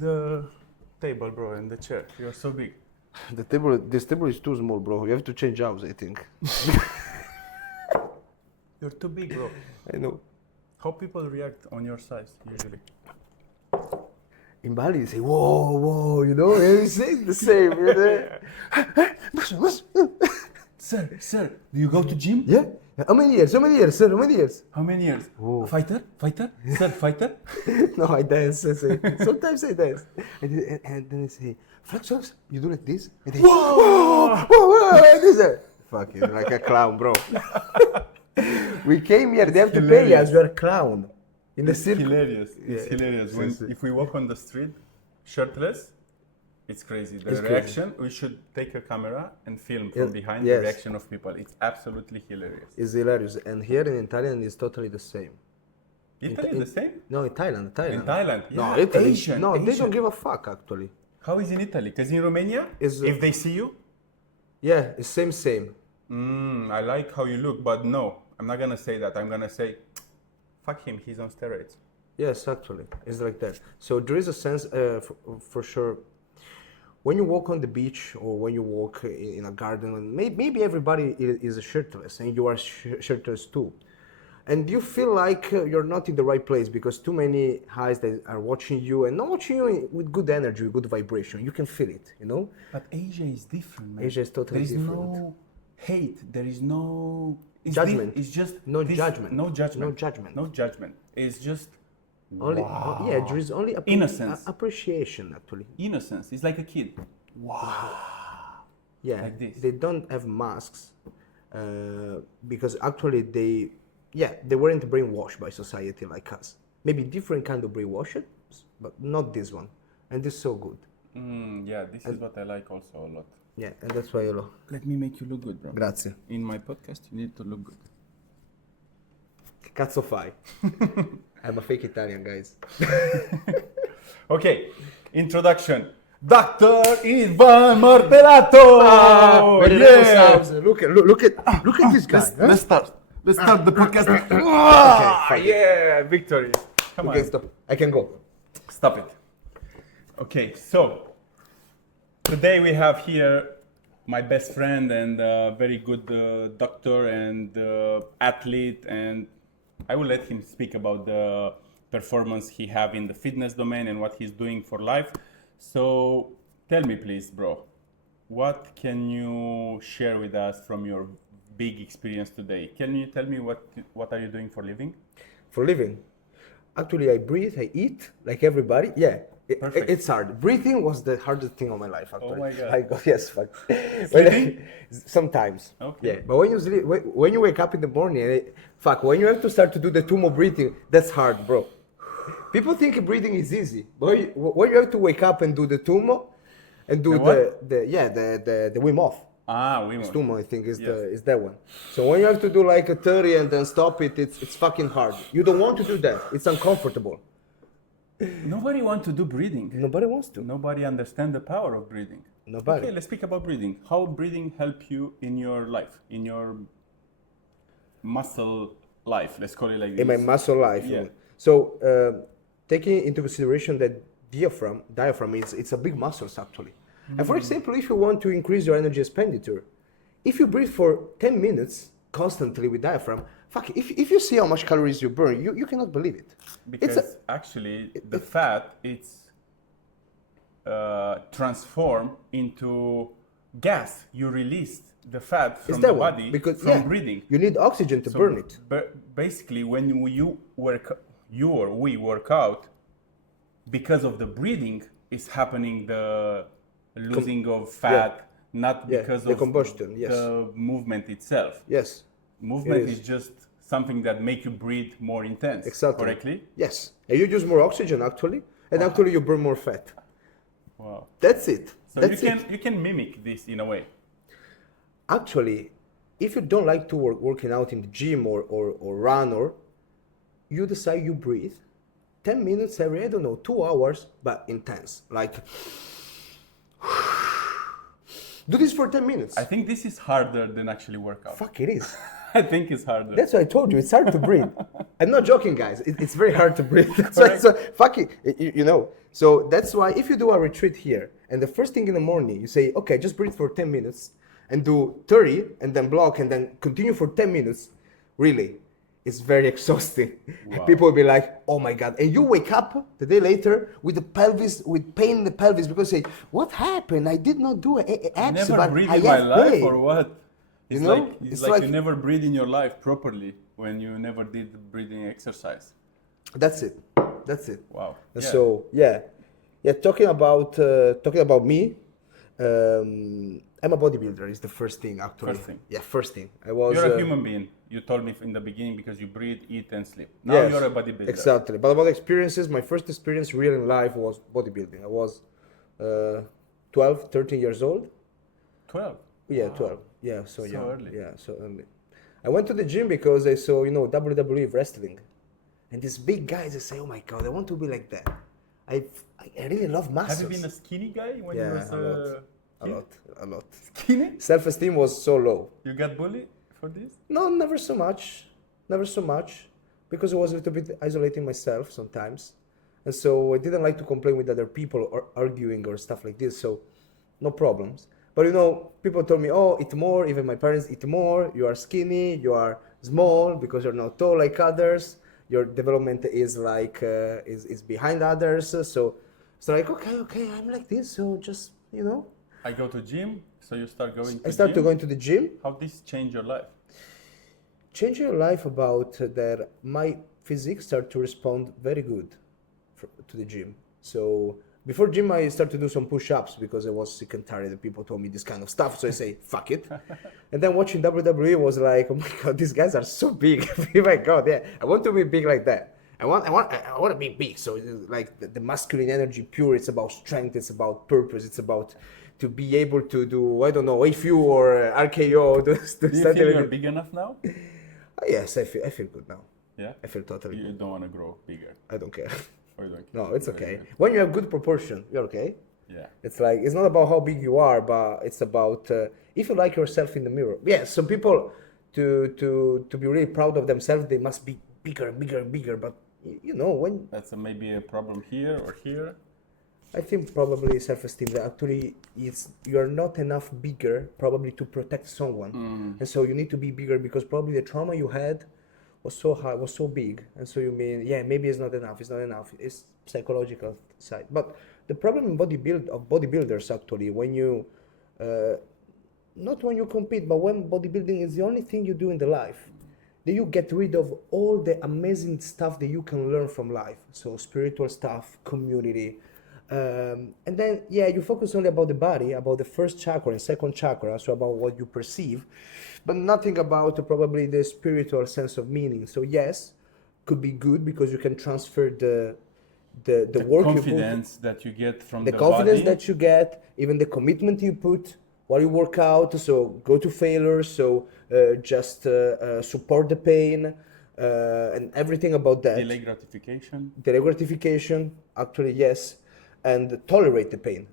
The table, bro, and the chair. You're so big. This table is too small, bro. You have to change house, I think. You're too big, bro. I know. How people react on your size usually? In Bali, they say, whoa, whoa, you know, every say the same. You know? Sir, do you go to gym? Yeah. How many years, sir? How many years? How many years? Whoa. Fighter? Sir, fighter? No, I dance. I say. Sometimes I dance. And then I say, flexors, you do like this? And they, whoa. Fucking like a clown, bro. We came here, they have to pay us, we're a clown. In the circle. Hilarious. It's Yeah. hilarious. If we walk on the street shirtless, it's crazy. The It's reaction, we should take a camera and film from behind Yes. the reaction of people. It's absolutely hilarious. It's hilarious. And here in Italian, it's totally the same. Italy is the same? No, in Thailand. In Thailand? No, Yeah. Italy. Asian. No, they Asian. don't give a fuck, actually. How is in Italy? Because in Romania, Is, if they see you, Yeah, it's same. I like how you look, but no, I'm not gonna say that. I'm gonna say, fuck him, he's on steroids. Yes, actually, it's like that. So there is a sense, for sure, when you walk on the beach or when you walk in a garden, and maybe everybody is shirtless and you are shirtless too. And you feel like you're not in the right place because too many eyes that are watching you and not watching you with good energy, with good vibration. You can feel it, you know? But Asia is different, man. Asia is totally different. There is no hate. There is no Judgment. It's just No judgment. No judgment. No judgment. No judgment. It's just Only, wow. yeah, there is only Innocence. Appreciation, actually. Innocence. It's like a kid. Wow. Yeah, Like this. they don't have masks because actually they weren't brainwashed by society like us. Maybe different kind of brainwashed, but not this one. And this is so good. Yeah, this is what I like also a lot. Yeah, and that's why I love. Let me make you look good, bro. Grazie. In my podcast, you need to look good. Che cazzo fai? I'm a fake Italian, guys. Okay, introduction. Dr. Ivan Martellato! Look at this guy. Let's start. Let's start the podcast. Okay, Yeah, victory. Come okay, on. stop. I can go. Stop it. Okay, so today we have here my best friend and very good doctor and athlete, and I will let him speak about the performance he have in the fitness domain and what he's doing for life. So tell me please, bro, what can you share with us from your big experience today? Can you tell me what are you doing for living? For living, actually, I breathe, I eat like everybody. Yeah, Perfect. it's hard. Breathing was the hardest thing of my life. Actually. Oh my God. I go, yes, fuck. Sleeping? Sometimes. Okay. Yeah, but when you sleep, when you wake up in the morning, when you have to start to do the tumo breathing, that's hard, bro. People think breathing is easy, but when you have to wake up and do the tumo, and do the Wim Hof. Wim Hof. Tumo, I think, is that one. So when you have to do like a 30 and then stop it, it's fucking hard. You don't want to do that. It's uncomfortable. Nobody wants to do breathing. Nobody wants to. Nobody understands the power of breathing. Nobody. Okay, let's speak about breathing. How breathing help you in your life, in your muscle life? Let's call it like this. In my muscle life. Yeah. So taking into consideration that diaphragm it's a big muscle actually. And for example, if you want to increase your energy expenditure, if you breathe for 10 minutes constantly with diaphragm, if you see how much calories you burn, you cannot believe it. Because actually the fat it's transformed into gas. You release the fat from the body from breathing. You need oxygen to burn it. But basically, when we work out, because of the breathing, is happening the losing of fat, not because the of combustion. Yes. the movement itself. Yes. Movement is just something that make you breathe more intense. Exactly. Correctly? Yes. And you use more oxygen actually, and actually you burn more fat. Wow. That's it. So you can mimic this in a way. Actually, if you don't like to working out in the gym or run, or you decide you breathe 10 minutes every, I don't know, 2 hours, but intense. Like, do this for 10 minutes. I think this is harder than actually workout. Fuck, it is. I think it's harder. That's what I told you. It's hard to breathe. I'm not joking, guys. It's very hard to breathe. So fuck it. You know. So that's why if you do a retreat here, and the first thing in the morning you say, okay, just breathe for 10 minutes, and do 30, and then block, and then continue for 10 minutes. Really, it's very exhausting. Wow. People will be like, oh my god, and you wake up the day later with the pelvis, with pain in the pelvis, because you say, what happened? I did not do abs, Never but breathe I in my have life, pain. or what? It's You know? like It's like like- you never breathe in your life properly when you never did breathing exercise. That's it. That's it. Wow. And Yeah. so talking about me, I'm a bodybuilder. Is the first thing actually. First thing. Yeah, first thing. I was. You're a human being. You told me in the beginning because you breathe, eat, and sleep. Now Yes, you're a bodybuilder. Exactly. But about experiences, my first experience real in life was bodybuilding. I was 12, 13 years old. 12. Yeah, Wow. 12. Yeah, so So young. early. Yeah, so early. I went to the gym because I saw, WWE wrestling. And these big guys, I say, oh my God, I want to be like that. I really love muscles. Have you been a skinny guy when Yeah, you was a lot. skinny? Self-esteem was so low. You got bullied for this? No, never so much. Never so much. Because I was a little bit isolating myself sometimes. And so I didn't like to complain with other people or arguing or stuff like this. So no problems. But people told me, oh, eat more. Even my parents eat more. You are skinny. You are small because you're not tall like others. Your development is like, is behind others. So it's like, okay, I'm like this. So just, I go to gym, so you start going to I started gym. going to the gym. How this change your life? Change your life about that my physique started to respond very good to the gym. So before gym I started to do some push-ups because I was sick and tired and people told me this kind of stuff, so I say fuck it. And then watching WWE was like, oh my god, these guys are so big. Oh my god, yeah, I want to be big like that. I want to be big. So it's like the masculine energy pure, it's about strength, it's about purpose, it's about to be able to do, I don't know, AFU or RKO. Do you feel you're big enough now? Yes, I feel good now. Yeah? I feel totally You good. don't want to grow bigger? I don't care. Or you don't No, care? it's okay. When you have good proportion, you're okay. Yeah. It's like, it's not about how big you are, but it's about if you like yourself in the mirror. Yeah, some people, to be really proud of themselves, they must be bigger and bigger and bigger. But, when That's maybe a problem here or here. I think probably self-esteem that actually you're not enough bigger probably to protect someone. And so you need to be bigger because probably the trauma you had was so high, was so big. And so you mean, yeah, maybe it's not enough, it's psychological side. But the problem in bodybuilders actually, when you, not when you compete, but when bodybuilding is the only thing you do in the life, then you get rid of all the amazing stuff that you can learn from life. So spiritual stuff, community, and then, you focus only about the body, about the first chakra and second chakra, so about what you perceive, but nothing about probably the spiritual sense of meaning. So yes, could be good because you can transfer the work confidence that you get from the the confidence body. that you get, even the commitment you put while you work out. So go to failure. So just support the pain and everything about that. Delay gratification. Delay gratification, actually, yes. And tolerate the pain.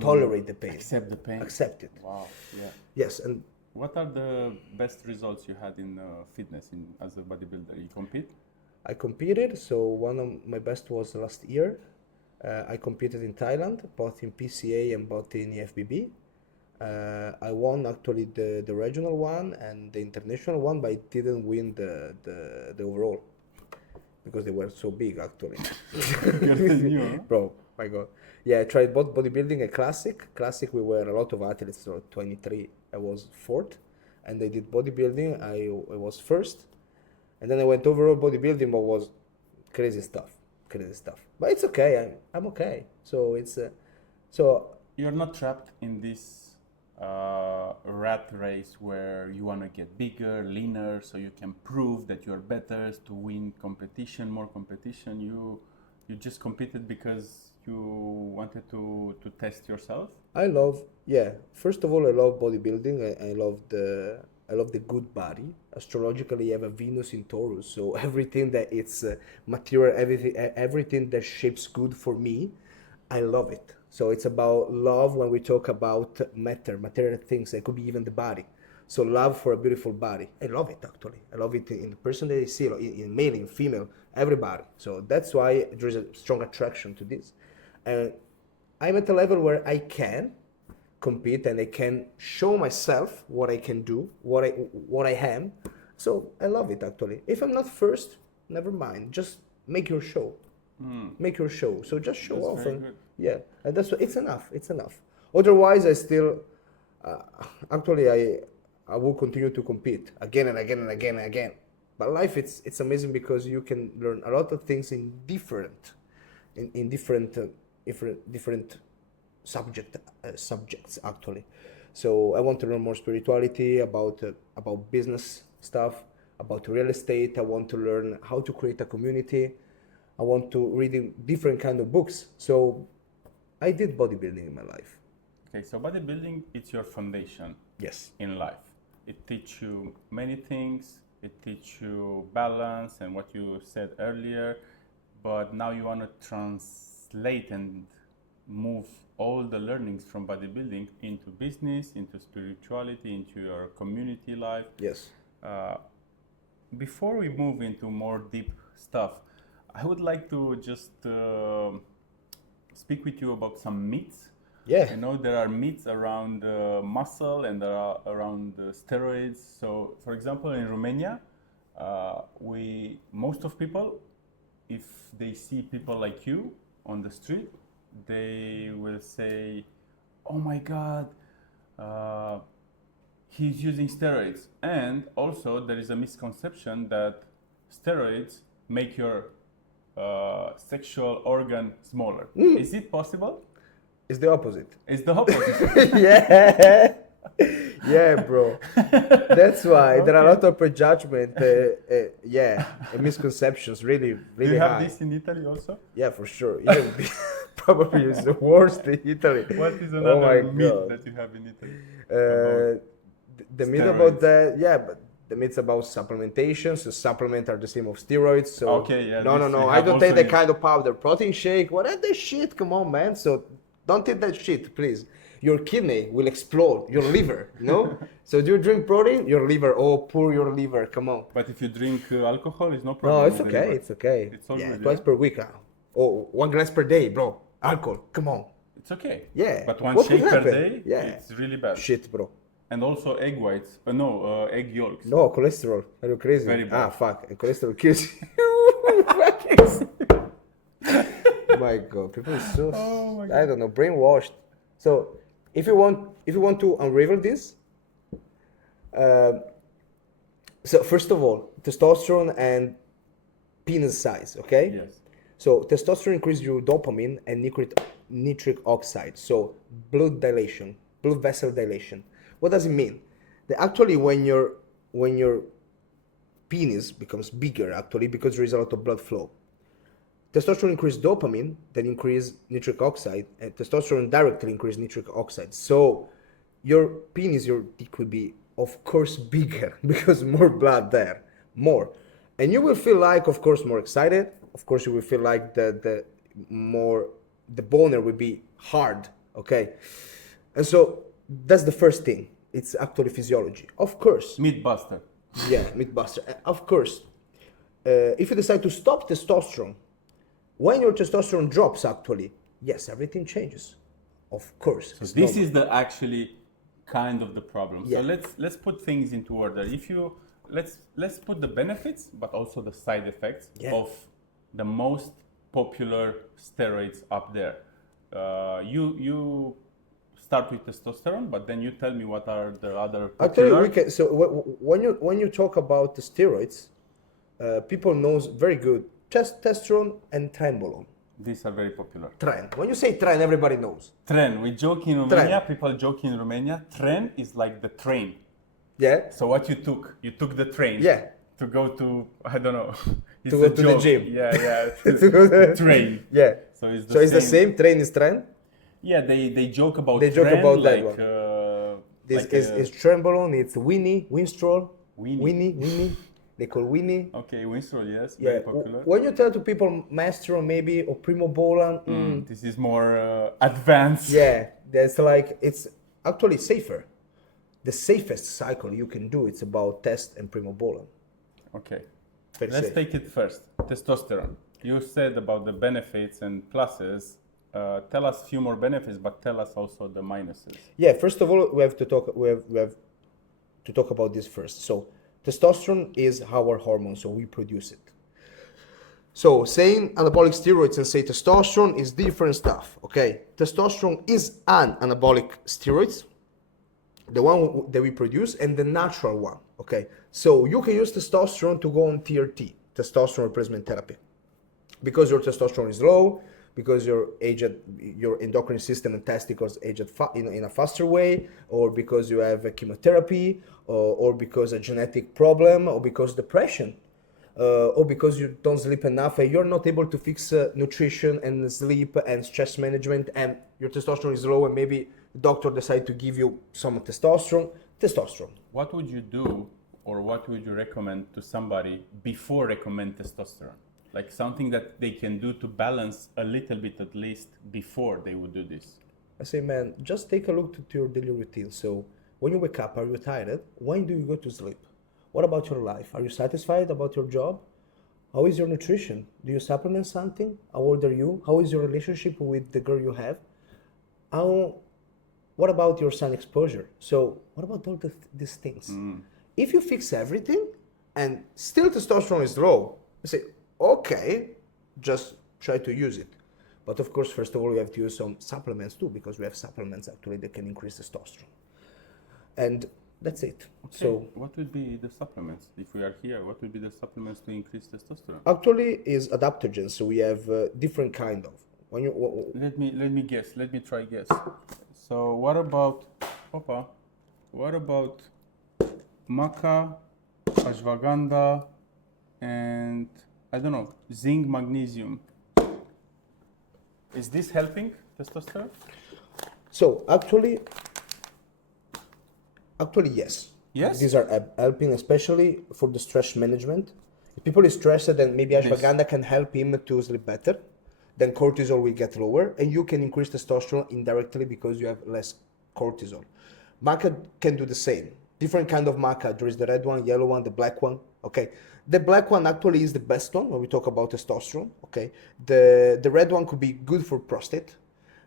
Tolerate the pain. Accept the pain. Accept it. Wow. Yeah. Yes. And What are the best results you had in fitness as a bodybuilder? You compete? I competed. So one of my best was last year. I competed in Thailand, both in PCA and both in FBB. I won actually the regional one and the international one, but I didn't win the overall because they were so big actually. Bro, my god. Yeah, I tried both bodybuilding and classic. Classic, we were a lot of athletes, so 23. I was fourth, and they did bodybuilding. I was first, and then I went overall bodybuilding, but was crazy stuff. But it's okay. I'm okay. So it's so You're not trapped in this rat race where you want to get bigger, leaner, so you can prove that you're better to win competition, more competition. You just competed because you wanted to test yourself. First of all, I love bodybuilding. I love the good body. Astrologically, I have a Venus in Taurus, so everything that it's material, everything that shapes good for me, I love it. So it's about love when we talk about material things. It could be even the body. So love for a beautiful body. I love it actually. I love it in the person that I see, in male, in female, everybody. So that's why there is a strong attraction to this. And I'm at a level where I can compete and I can show myself what I can do, what I am. So I love it actually. If I'm not first, never mind. Just make your show. Make your show. So just show That's off. very And, good. yeah, and that's it's enough. It's enough. Otherwise, I still actually I will continue to compete again and again and again and again. But life it's amazing because you can learn a lot of things in different different subjects actually. So I want to learn more spirituality about business stuff, about real estate. I want to learn how to create a community. I want to read different kind of books. So I did bodybuilding in my life. Okay, so bodybuilding, it's your foundation Yes. in life. It teaches you many things. It teaches you balance and what you said earlier. But now you want to translate and move all the learnings from bodybuilding into business, into spirituality, into your community life. Yes. Before we move into more deep stuff, I would like to just speak with you about some myths. Yeah. You know, there are myths around muscle and there are around steroids. So, for example, in Romania, most of people, if they see people like you on the street, they will say, "Oh my God, he's using steroids." And also, there is a misconception that steroids make your sexual organ smaller. Is it possible? It's the opposite. It's the opposite. Yeah. Yeah, bro. That's why there are a lot of prejudgment. And misconceptions. Really, Do really you have high. this in Italy also? Yeah, for sure. Even probably it's the worst in Italy. What is Oh another my myth God. that you have in Italy? The myth about steroids? that, yeah, but the myths about supplementation. So supplements are the same of steroids. So Okay, yeah, no, this we I have don't take also that in- kind of powder. Protein shake. What are the shit? Come on, man. So don't take that shit, please. Your kidney will explode. Your liver, no. So do you drink protein? Your liver. Oh, poor your liver. Come on. But if you drink alcohol, it's no problem. No, it's with the okay. liver. It's okay. It's all Yeah, good, twice yeah? per week. Oh, 1 glass per day, bro. Alcohol. Come on. It's okay. Yeah. But one What shake will per happen? day, Yeah. it's really bad. Shit, bro. And also egg whites. Egg yolks. No, cholesterol. Are you crazy? Very bad. Fuck. And cholesterol kills you. My God, people are so Oh my God. I don't know, brainwashed. So if you want to unravel this, so first of all, testosterone and penis size, okay? Yes. So testosterone increases your dopamine and nitric oxide. So blood dilation, blood vessel dilation. What does it mean? That actually when your penis becomes bigger, actually because there is a lot of blood flow. Testosterone increases dopamine, then increase nitric oxide, and testosterone directly increases nitric oxide. So your penis, your dick will be, of course, bigger because more blood there, more. And you will feel like, of course, more excited. Of course, you will feel like the boner will be hard, okay? And so that's the first thing. It's actually physiology. Of course. Mythbuster. Yeah, Mythbuster. Of course. If you decide to stop testosterone, when your testosterone drops, actually, yes, everything changes. Of course. So this is the actually kind of the problem. Yeah. So let's put things into order. If you let's put the benefits, but also the side effects of the most popular steroids up there. You start with testosterone, but then you tell me what are the other popular. Actually, so when you talk about the steroids, people knows very good testosterone and trenbolone. These are very popular. Tren. When you say tren, everybody knows. Tren. We joke in Romania. People joke in Romania. Tren is like the train. Yeah. So what you took the train. Yeah. To go to, I don't know. It's To go a to the joke. gym. Yeah. To go to- Train. Yeah. So it's the So same. it's the same. Train is tren. Yeah, they joke about. They joke tren, about that like, one. This like is trenbolone. It's Winstrol. Winnie. Winnie. They call Winnie. Okay, Winstrol, yes, Yeah. very popular. When you tell to people Monstru maybe or Primobolan, This is more advanced. yeah, that's like it's actually safer the safest cycle you can do, it's about test and primobolan. Okay. Very Let's safe. take it first. Testosterone. You said about the benefits and pluses. Tell us a few more benefits, but tell us also the minuses. Yeah, first of all, we have to talk about this first. So testosterone is our hormone, so we produce it. So saying anabolic steroids and say testosterone is different stuff, okay? Testosterone is an anabolic steroids, the one that we produce, and the natural one, okay? So you can use testosterone to go on TRT, testosterone replacement therapy, because your testosterone is low, because your endocrine system and testicles age in a faster way, or because you have a chemotherapy, or because a genetic problem, or because depression, or because you don't sleep enough and you're not able to fix nutrition and sleep and stress management, and your testosterone is low, and maybe the doctor decide to give you some testosterone. What would you do, or what would you recommend to somebody before recommend testosterone? Like something that they can do to balance a little bit at least before they would do this. I say, man, just take a look to your daily routine. So when you wake up, are you tired? When do you go to sleep? What about your life? Are you satisfied about your job? How is your nutrition? Do you supplement something? How old are you? How is your relationship with the girl you have? What about your sun exposure? So what about all these things? If you fix everything and still testosterone is low, you say, okay, just try to use it. But of course, first of all, you have to use some supplements too, because we have supplements actually that can increase testosterone. And that's it. Okay. So what would be the supplements? If we are here, what would be the supplements to increase testosterone? actually is adaptogens. So we have different kind of. Let me guess. Let me try guess. So what about maca, ashwagandha, and I don't know, zinc, magnesium. Is this helping testosterone? So actually yes. Yes? These are helping, especially for the stress management. If people is stressed, then maybe ashwagandha can help him to sleep better. Then cortisol will get lower, and you can increase testosterone indirectly because you have less cortisol. Maca can do the same. Different kind of maca. There is the red one, yellow one, the black one. Okay, the black one actually is the best one when we talk about testosterone. Okay, the red one could be good for prostate,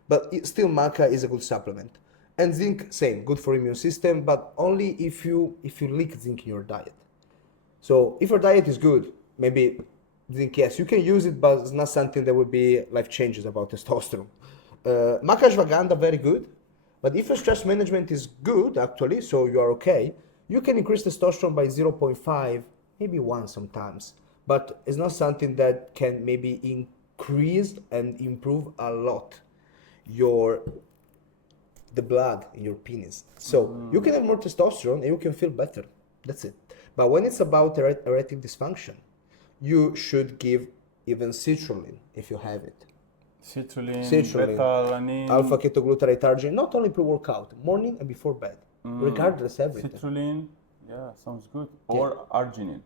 but still maca is a good supplement. And zinc, same, good for immune system, but only if you leak zinc in your diet. So if your diet is good, maybe zinc, yes, you can use it, but it's not something that would be life changes about testosterone. Maca ashwagandha, very good. But if your stress management is good, actually, so you are okay, you can increase testosterone by 0.5, maybe 1 sometimes. But it's not something that can maybe increase and improve a lot the blood in your penis. So you can have more testosterone and you can feel better. That's it. But when it's about erectile dysfunction, you should give even citrulline if you have it. Citrulline, Citrulline, beta-alanine, alpha ketoglutarate arginine, not only pre-workout, morning and before bed, regardless everything. citrulline, yeah, sounds good. Or arginine.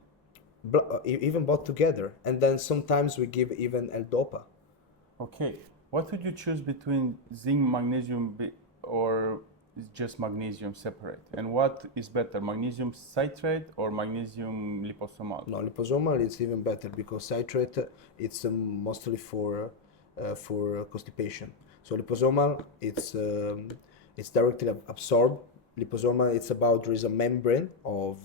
Even both together. And then sometimes we give even L-Dopa. Okay, what would you choose between zinc, magnesium, or is just magnesium separate? And what is better, magnesium citrate or magnesium liposomal? No, liposomal is even better because citrate it's mostly for constipation. So liposomal it's directly absorbed. Liposomal it's about there is a membrane of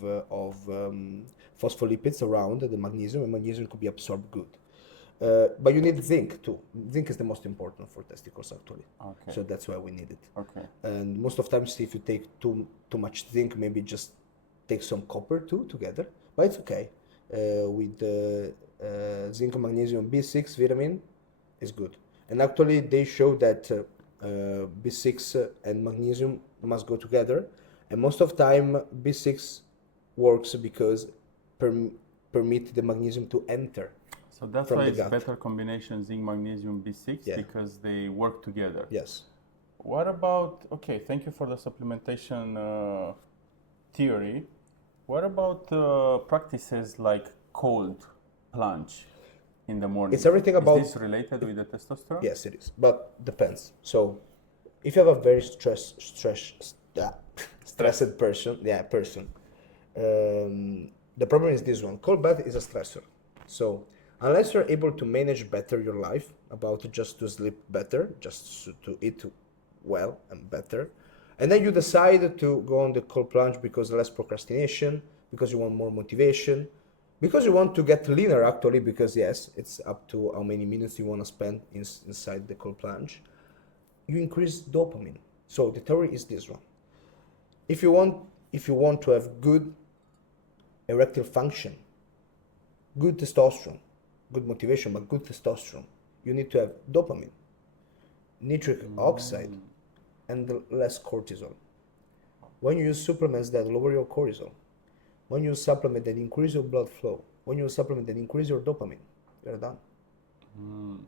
phospholipids around the magnesium, and magnesium could be absorbed good. But you need zinc too. Zinc is the most important for testicles actually. Okay. So that's why we need it. Okay. And most of times if you take too much zinc, maybe just take some copper too together. But it's okay. With zinc, magnesium, B6 vitamin is good. And actually they show that B6 and magnesium must go together. And most of time B6 works because permit the magnesium to enter. So that's why it's better combination zinc, magnesium, B6 because they work together. Yes. What about, okay, thank you for the supplementation theory. What about practices like cold plunge in the morning? It's everything about... Is this related with the testosterone? Yes, it is, but depends. So if you have a very stressed person. Yeah, person. The problem is this one. Cold bath is a stressor. So unless you're able to manage better your life, about just to sleep better, just to eat well and better, and then you decide to go on the cold plunge because less procrastination, because you want more motivation, because you want to get leaner actually, because yes, it's up to how many minutes you want to spend inside the cold plunge, you increase dopamine. So the theory is this one. If you want to have good erectile function, good testosterone, good motivation, but good testosterone, you need to have dopamine, nitric oxide, and less cortisol. When you use supplements that lower your cortisol, when you use supplement that increase your blood flow, when you use supplement that increase your dopamine, you're done.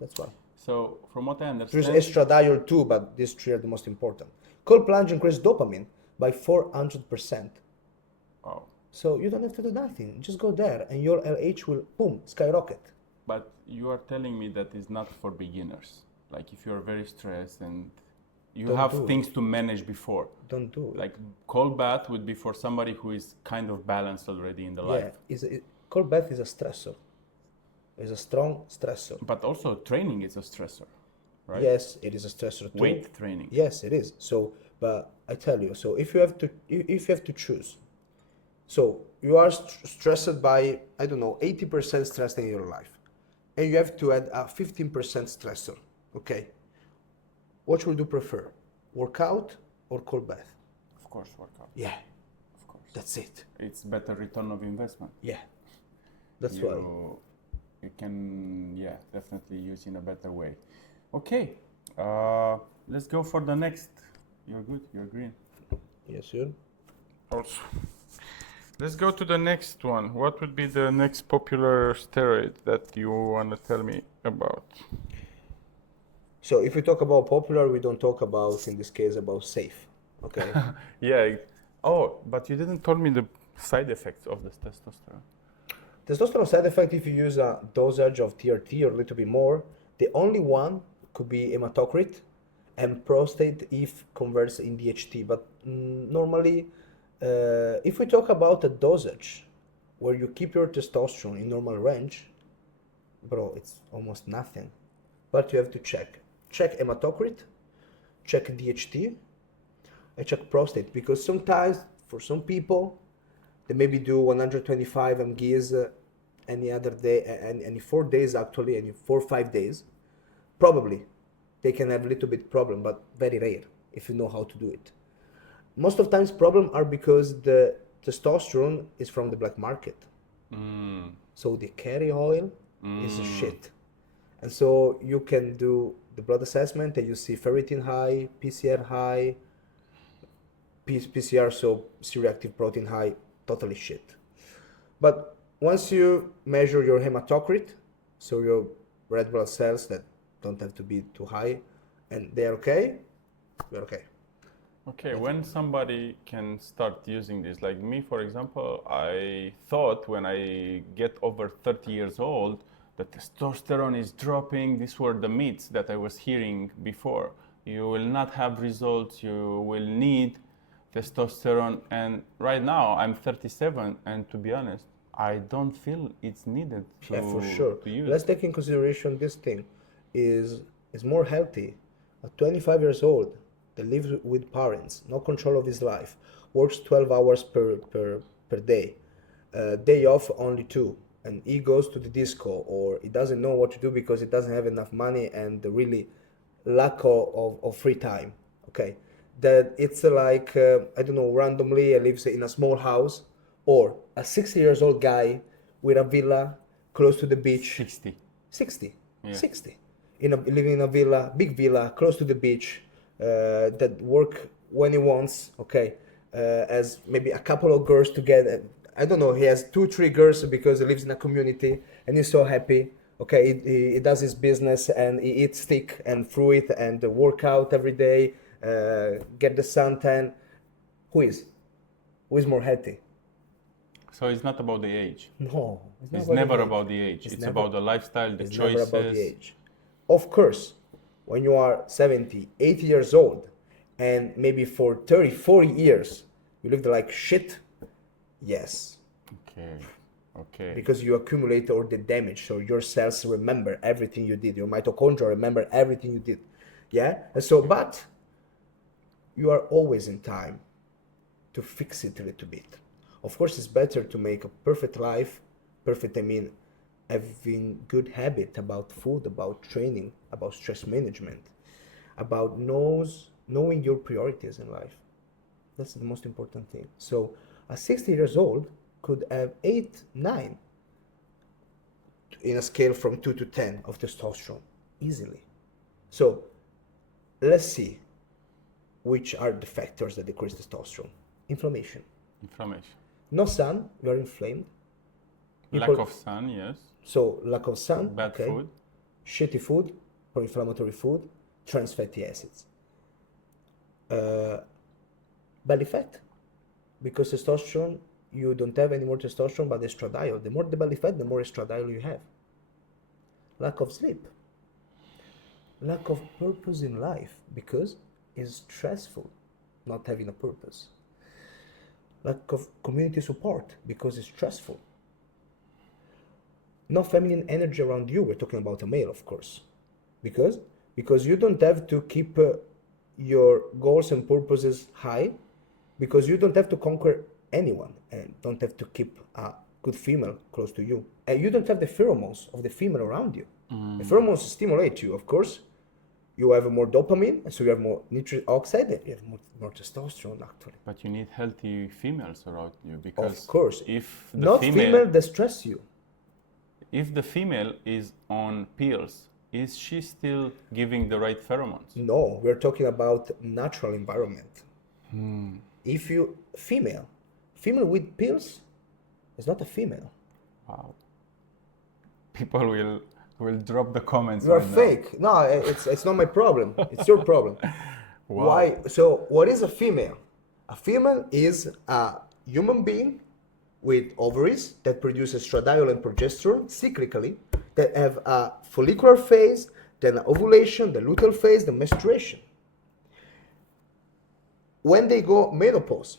That's why. So from what I There's understand, estradiol too, but these three are the most important. Cold plunge increases dopamine by 400%. oh, So you don't have to do nothing. Just go there and your LH will, boom, skyrocket. but you are telling me that is not for beginners. Like if you're very stressed and you Don't have do things to manage before. Don't do it. Like cold bath would be for somebody who is kind of balanced already in the life. Cold bath is a stressor. It's a strong stressor. But also training is a stressor, right? Yes, it is a stressor too. Weight training. Yes, it is. So, but I tell you, so if you have to choose, so you are stressed by, I don't know, 80% stress in your life, and you have to add a 15% stressor. Okay, what would you prefer, workout or cold bath? Of course, workout. Yeah, Of course. that's it. It's better return of investment. Yeah, that's why. You can, yeah, definitely use in a better way. Okay, let's go for the next. You're good, you're green. Yes, sir. Also, let's go to the next one. What would be the next popular steroid that you want to tell me about? So if we talk about popular, we don't talk about, in this case, about safe. Okay. Yeah. Oh, but you didn't tell me the side effects of this testosterone. Testosterone side effect, if you use a dosage of TRT or a little bit more, the only one could be hematocrit and prostate if converts in DHT. But normally, if we talk about a dosage where you keep your testosterone in normal range, bro, it's almost nothing. But you have to check. Check hematocrit, check DHT, and check prostate. Because sometimes, for some people, they maybe do 125 mgs any other day, any 4 days actually, any 4 or 5 days. Probably they can have a little bit problem, but very rare if you know how to do it. Most of times problem are because the testosterone is from the black market. So the carry oil is a shit. And so you can do the blood assessment and you see ferritin high, PCR high, PCR, so C-reactive protein high, totally shit. But once you measure your hematocrit, so your red blood cells that don't have to be too high, and they're okay, you're okay. Okay, when somebody can start using this, like me, for example, I thought when I get over 30 years old, the testosterone is dropping. These were the myths that I was hearing before. You will not have results, you will need testosterone. And right now I'm 37, and to be honest, I don't feel it's needed to, for sure. to use. Let's take in consideration this thing is more healthy. At 25 years old, that lives with parents, no control of his life, works 12 hours per day, day off only 2, and he goes to the disco, or he doesn't know what to do because he doesn't have enough money and the really lack of free time. Okay, that it's like I don't know, randomly lives in a small house, or a 60 years old guy with a villa close to the beach. 60, Yeah. 60, living in a villa, big villa close to the beach, that work when he wants. Okay, as maybe a couple of girls together. I don't know, he has 2-3 girls because he lives in a community and he's so happy. Okay, he does his business and he eats steak and fruit and work out every day, get the suntan. Who is more healthy? So it's not about the age. No, It's never about the age. It's about the lifestyle, the it's choices. never about the age. Of course, when you are 70, 80 years old, and maybe for 30, 40 years, You lived like shit? Yes. Okay. Okay. Because you accumulate all the damage, so your cells remember everything you did. Your mitochondria remember everything you did. Yeah? And so, but you are always in time to fix it a little bit. Of course, it's better to make a perfect life. Perfect, I mean, having good habit about food, about training, about stress management, about knowing your priorities in life. That's the most important thing. So a 60 years old could have 8, 9 in a scale from 2 to 10 of testosterone easily. So let's see which are the factors that decrease testosterone. Inflammation. Inflammation. No sun, you are inflamed. Lack of sun, yes. So lack of sun, Bad food. Shitty food, pro-inflammatory food, trans fatty acids. Belly fat, because testosterone, you don't have any more testosterone but estradiol. The more the belly fat, the more estradiol you have. Lack of sleep. Lack of purpose in life, because it's stressful not having a purpose. Lack of community support, because it's stressful. No feminine energy around you. We're talking about a male, of course. Because you don't have to keep your goals and purposes high, because you don't have to conquer anyone and don't have to keep a good female close to you. And you don't have the pheromones of the female around you. The pheromones stimulate you, of course. You have more dopamine, and so you have more nitric oxide, and you have more testosterone, actually. But you need healthy females around you, because of course, if the not female that stress you. If the female is on pills, is she still giving the right pheromones? No, we're talking about natural environment. If you female with pills is not a female. Wow. People will drop the comments. You're right fake. No, it's not my problem. It's your problem. Wow. Why? So what is a female? A female is a human being with ovaries that produce estradiol and progesterone cyclically, that have a follicular phase, then ovulation, the luteal phase, the menstruation. When they go menopause,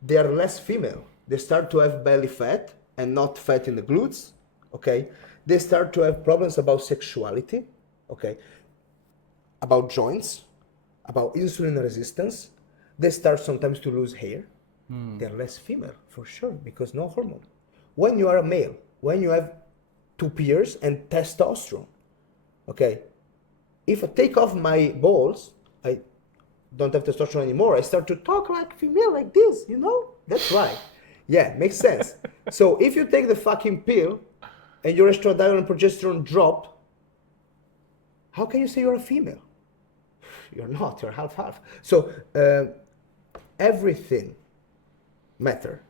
they are less female. They start to have belly fat and not fat in the glutes, okay? They start to have problems about sexuality, okay? About joints, about insulin resistance. They start sometimes to lose hair. They're less female, for sure, because no hormone. When you are a male, when you have 2 peers and testosterone, okay? If I take off my balls, I don't have testosterone anymore, I start to talk like female, like this, you know? That's right. Yeah, makes sense. So if you take the fucking pill and your estradiol and progesterone drop, how can you say you're a female? You're not, you're half-half. So everything matter.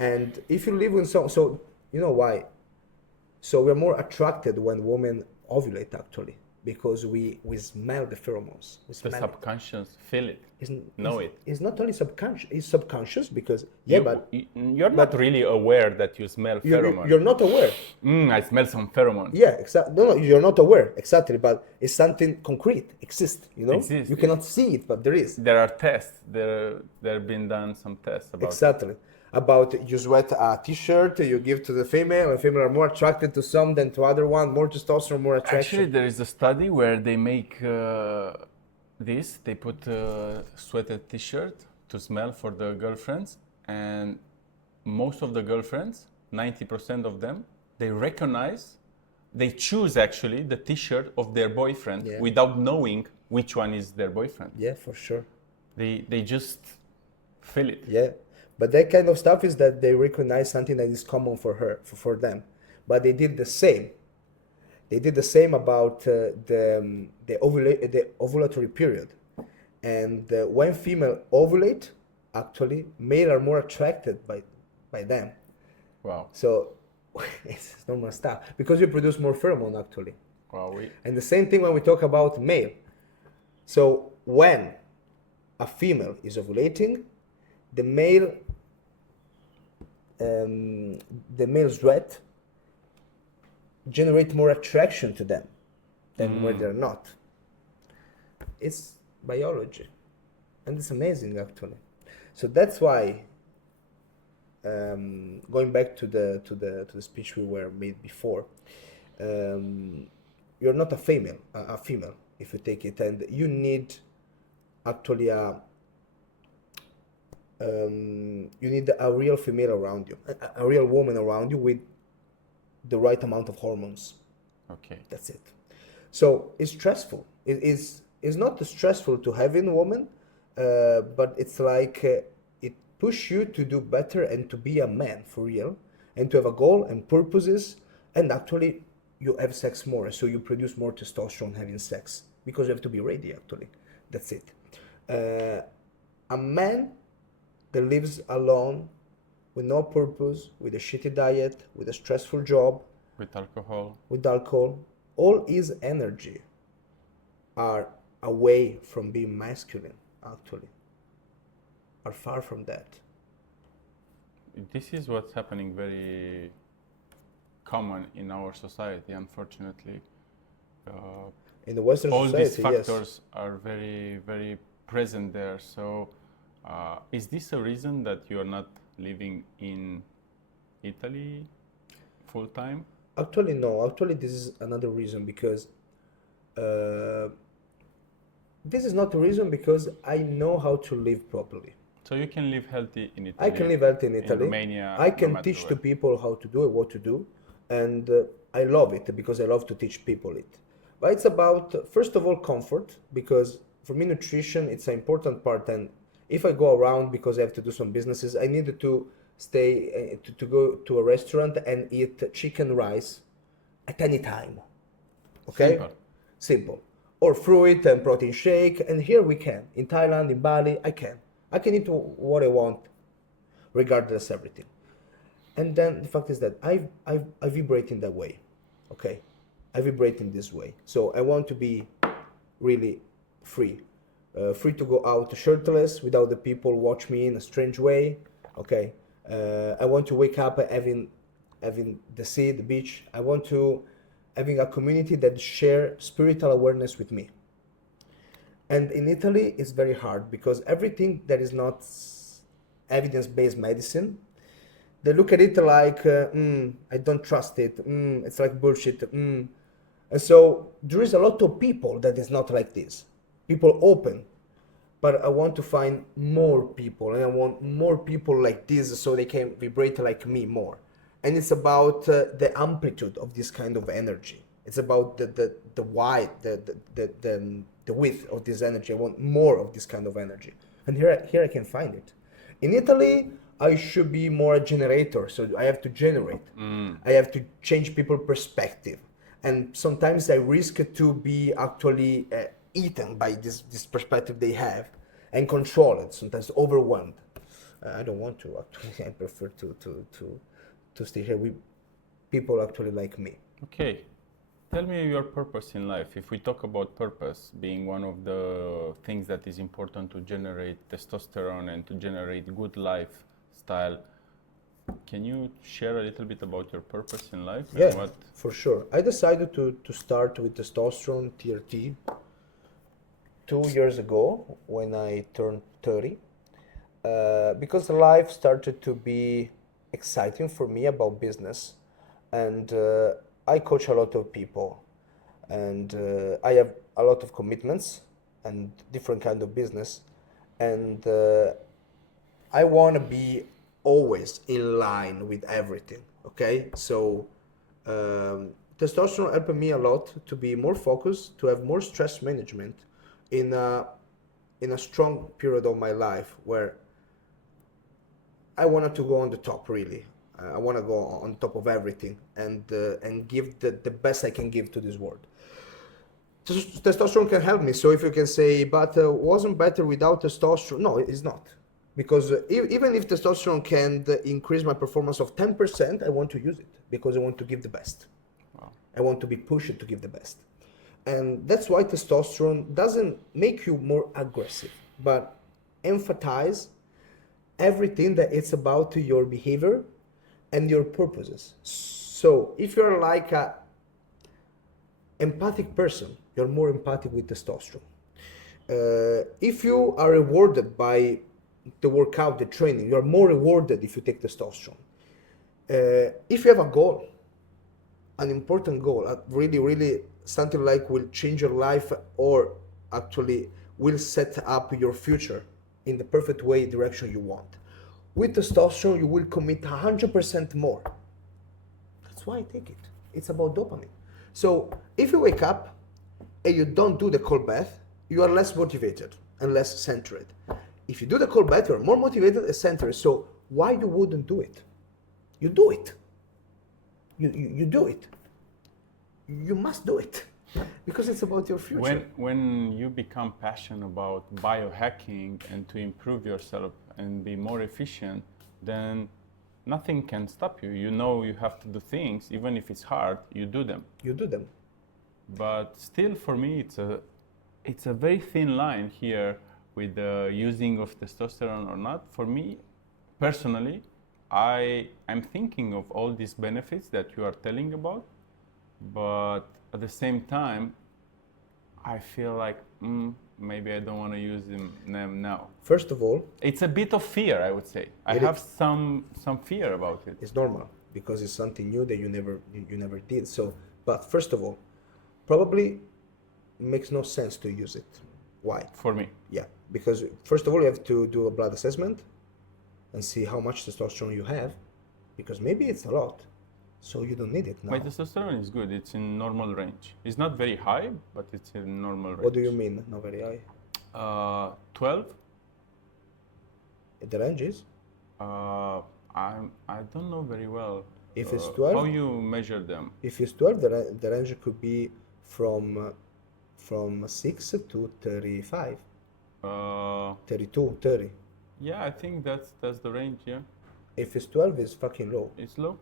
And if you live with someone, so you know why? So we're more attracted when women ovulate, actually, because we smell the pheromones. We smell the subconscious feel it, know it. It's not only subconscious, it's subconscious because, you're not really aware that you smell pheromones. You're not aware. I smell some pheromones. Yeah, exactly. No, you're not aware, exactly, but it's something concrete, exists, you know? Exists. You cannot see it, but there is. There are tests, there have been done some tests about Exactly. About you sweat a t-shirt, you give to the female, and female are more attracted to some than to other one, more testosterone, more attraction. Actually, there is a study where they make this, they put a sweated t-shirt to smell for the girlfriends, and most of the girlfriends, 90% of them, they choose actually the t-shirt of their boyfriend without knowing which one is their boyfriend. Yeah, for sure. They just feel it. Yeah. But that kind of stuff is that they recognize something that is common for them. But they did the same. They did the same about the ovulatory period. And when female ovulate, actually, male are more attracted by them. Wow. So it's normal stuff. Because you produce more pheromone, actually. Wow. And the same thing when we talk about male. So when a female is ovulating, the male sweat generate more attraction to them than where they're not. It's biology, and it's amazing actually. So that's why, going back to the speech we were made before, you're not a female if you take it, and you need actually you need a real female around you, a real woman around you with the right amount of hormones. Okay. That's it. So it's stressful. It's not stressful to have a woman, but it's like it pushes you to do better and to be a man for real, and to have a goal and purposes, and actually you have sex more, so you produce more testosterone having sex because you have to be ready. Actually, that's it. A man that lives alone with no purpose, with a shitty diet, with a stressful job, With alcohol. all his energy are away from being masculine, actually, are far from that. This is what's happening very common in our society, unfortunately. In the Western All society, these factors are very, very present there. So is this a reason that you are not living in Italy full time? Actually, no. Actually, this is another reason, because this is not a reason, because I know how to live properly. So you can live healthy in Italy. I can live healthy in Italy. Romania, I no can matter teach where. to people how to do it, what to do, and I love it because I love to teach people it. But it's about, first of all, comfort, because for me nutrition, it's an important part, and if I go around because I have to do some businesses, I need to stay to go to a restaurant and eat chicken rice at any time. Okay? Simple. Or fruit and protein shake, and here we can. In Thailand, in Bali, I can eat what I want, regardless everything. And then the fact is that I vibrate in that way, okay? I vibrate in this way. So I want to be really free. Free to go out shirtless without the people watch me in a strange way, okay? I want to wake up having the sea, the beach. I want to having a community that share spiritual awareness with me. And in Italy, it's very hard, because everything that is not evidence-based medicine, they look at it like, I don't trust it, it's like bullshit. And so there is a lot of people that is not like this. People open, but I want to find more people, and I want more people like this so they can vibrate like me more. And it's about the amplitude of this kind of energy. It's about the wide, the width of this energy. I want more of this kind of energy. And here I can find it. In Italy, I should be more a generator, so I have to generate. I have to change people's perspective. And sometimes I risk to be actually eaten by this perspective they have and control it, sometimes overwhelmed. I don't want to, actually. I prefer to stay here with people actually like me. Okay. Tell me your purpose in life. If we talk about purpose being one of the things that is important to generate testosterone and to generate good lifestyle, can you share a little bit about your purpose in life? Yeah, for sure. I decided to start with testosterone TRT 2 years ago when I turned 30, because life started to be exciting for me about business, and I coach a lot of people, and I have a lot of commitments and different kind of business, and I want to be always in line with everything. Okay, so testosterone helped me a lot to be more focused, to have more stress management in a strong period of my life where I wanted to go on the top, really. I want to go on top of everything and give the best I can give to this world. Testosterone can help me. So if you can say, but wasn't better without testosterone? No, it's not. Because even if testosterone can increase my performance of 10%, I want to use it because I want to give the best. Wow. I want to be pushed to give the best. And that's why testosterone doesn't make you more aggressive, but emphasize everything that it's about your behavior and your purposes. So if you're like a empathic person, you're more empathic with testosterone. If you are rewarded by the workout, the training. You're more rewarded if you take testosterone. If you have a goal, an important goal, really something like will change your life or actually will set up your future in the perfect way, direction you want. With testosterone, you will commit 100% more. That's why I take it. It's about dopamine. So if you wake up and you don't do the cold bath, you are less motivated and less centered. If you do the cold bath, you're more motivated and centered. So why you wouldn't do it? You do it. You do it. You must do it because it's about your future. When you become passionate about biohacking and to improve yourself and be more efficient, then nothing can stop you. You know you have to do things, even if it's hard, you do them. You do them. But still, for me, it's a very thin line here with the using of testosterone or not. For me, personally, I'm thinking of all these benefits that you are telling about, but at the same time, I feel like maybe I don't want to use them now. First of all, it's a bit of fear, I would say. I have some fear about it. It's normal because it's something new that you never did. So, but first of all, probably makes no sense to use it. Why? For me. Yeah, because first of all, you have to do a blood assessment and see how much testosterone you have, because maybe it's a lot, so you don't need it now. My testosterone is good. It's in normal range. It's not very high, but it's in normal range. What do you mean, not very high? 12. The range is? I don't know very well. If it's 12? How you measure them? If it's 12, the range could be from 6 to 35. 32, 30. Yeah, I think that's the range, yeah. If it's 12, it's fucking low. It's low?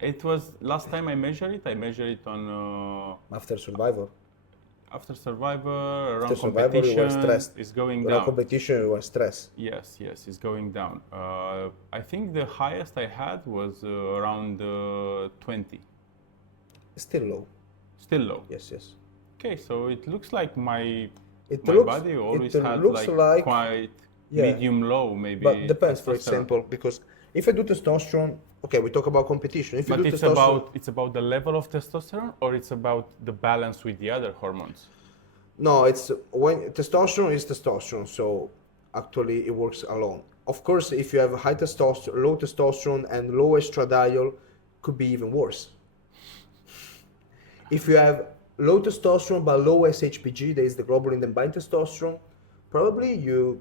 It was, last time I measured it on... After Survivor. After Survivor, around After Survivor, competition, you were stressed. it's going Around down. competition, you were stressed. Yes, it's going down. I think the highest I had was around 20. Still low. Still low? Yes. Okay, so it looks like my looks, body always it had looks like quite medium low, maybe. But depends, for example, because if I do testosterone, okay, we talk about competition. If you do testosterone, it's about the level of testosterone, or it's about the balance with the other hormones? No, it's when testosterone is testosterone, so actually it works alone. Of course, if you have high testosterone, low testosterone, and low estradiol, could be even worse. If you have low testosterone but low SHBG, that is the globulin that binds testosterone, probably you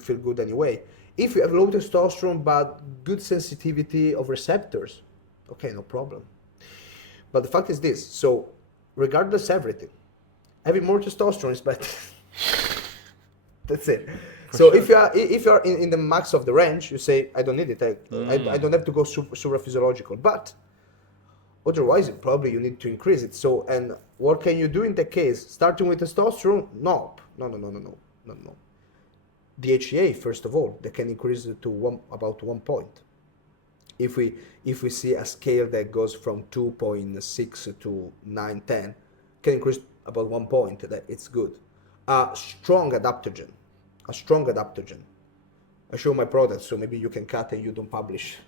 feel good anyway. If you have low testosterone but good sensitivity of receptors, okay, no problem. But the fact is this, so regardless everything, having more testosterone is better. That's it. So sure. if you are in the max of the range, you say, I don't need it, I don't have to go super physiological. But otherwise, probably you need to increase it. So, and what can you do in that case? Starting with testosterone? No. DHEA, first of all, they can increase it to about 1 point. If we see a scale that goes from 2.6 to 9, 10, can increase about 1 point. That it's good. A strong adaptogen. I show my product, so maybe you can cut and you don't publish.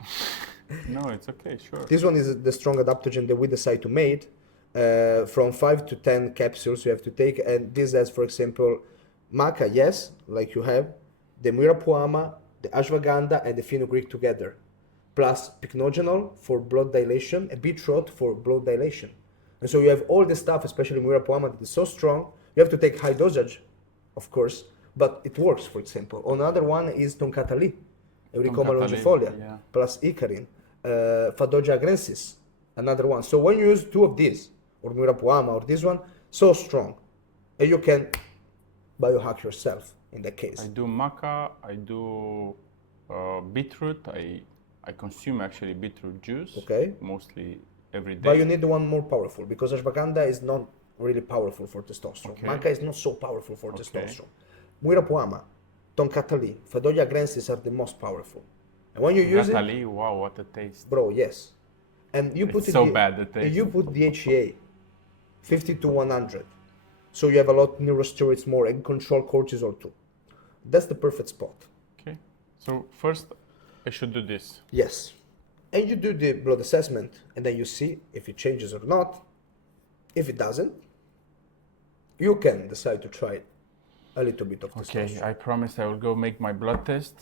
No, it's okay, sure. This one is the strong adaptogen that we decide to make. From 5 to 10 capsules you have to take, and this has, for example, maca, yes, like you have, the mirapuama, the ashwagandha, and the fenugreek together, plus pycnogenol for blood dilation, and beetroot for blood dilation. And so you have all this stuff, especially mirapuama, that is so strong. You have to take high dosage, of course, but it works, for example. Another one is toncatali, Euricoma longifolia, yeah, plus icarin, Fadogia agrensis, another one. So when you use two of these, or mirapuama, or this one, so strong, and you can biohack yourself in that case. I do maca, I do beetroot, I consume actually beetroot juice, okay, mostly every day. But you need one more powerful, because ashwagandha is not really powerful for testosterone. Okay. Maca is not so powerful for testosterone. Mirapuama, toncatali, Fadogia agrensis are the most powerful. And when you use it, wow, what a taste, bro! Yes, and you put it's so bad the taste. You put DHEA, 50 to 100, so you have a lot of neurosteroids more and control cortisol too. That's the perfect spot. Okay. So first, I should do this. Yes. And you do the blood assessment, and then you see if it changes or not. If it doesn't, you can decide to try a little bit of testosterone. Okay, I promise I will go make my blood test,